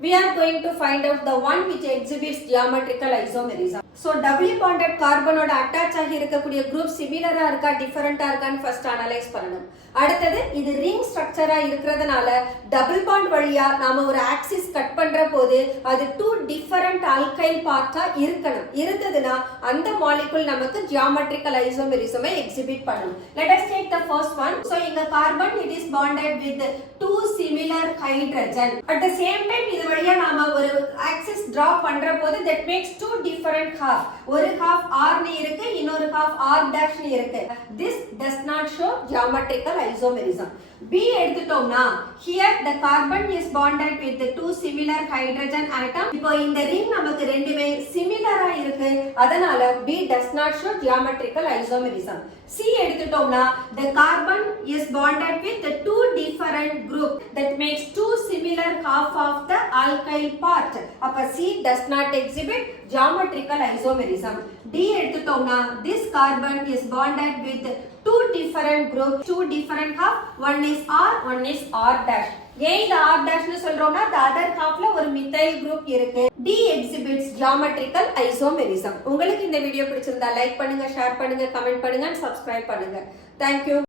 we are going to find out the one which exhibits geometrical isomerism. So double bonded carbon ஓட attach ஆகி இருக்கக்கூடிய group similar இருக்கா different இருக்கான்னு first analyze பண்ணணும். அடுத்தது இது ring structure இருக்கிறதுனால double bond வழியா நாம ஒரு axis கட் பண்ற போது அது two different alkyl part இருக்கணும். இருந்ததுனா அந்த molecule நமக்கு geometrical isomerism exhibit பண்ணும். Let us take the first one. So இங்க carbon it is bonded with two similar hydrogen. At the same time இது வழியா நாம ஒரு axis draw பண்ற போது that makes two different half. ஒரு half R னு இருக்கு இன்னொரு half R dash னு இருக்கு. This does not show geometrical isomerism. B எடுத்துட்டோம்னா here the carbon is bonded with the two similar hydrogen atom. இப்போ இந்த ring நமக்கு ரெண்டுமே சிமிலரா இருக்கு அதனால B does not show geometrical isomerism. C எடுத்துட்டோம்னா the carbon is bonded with the two different group that makes two similar half of the alkyl part. அப்ப C does not exhibit geometrical isomerism. D எடுத்துட்டோம்னா this carbon is bonded with two different groups, two different half, one is R, one is R dash. ஏன் இந்த R dash னு சொல்றோம்னா the other halfல ஒரு methyl group இருக்கு. D exhibits geometrical isomerism. உங்களுக்கு இந்த video பிடிச்சிருந்தா லைக் பண்ணுங்க, ஷேர் பண்ணுங்க, கமெண்ட் பண்ணுங்க, subscribe பண்ணுங்க. Thank you.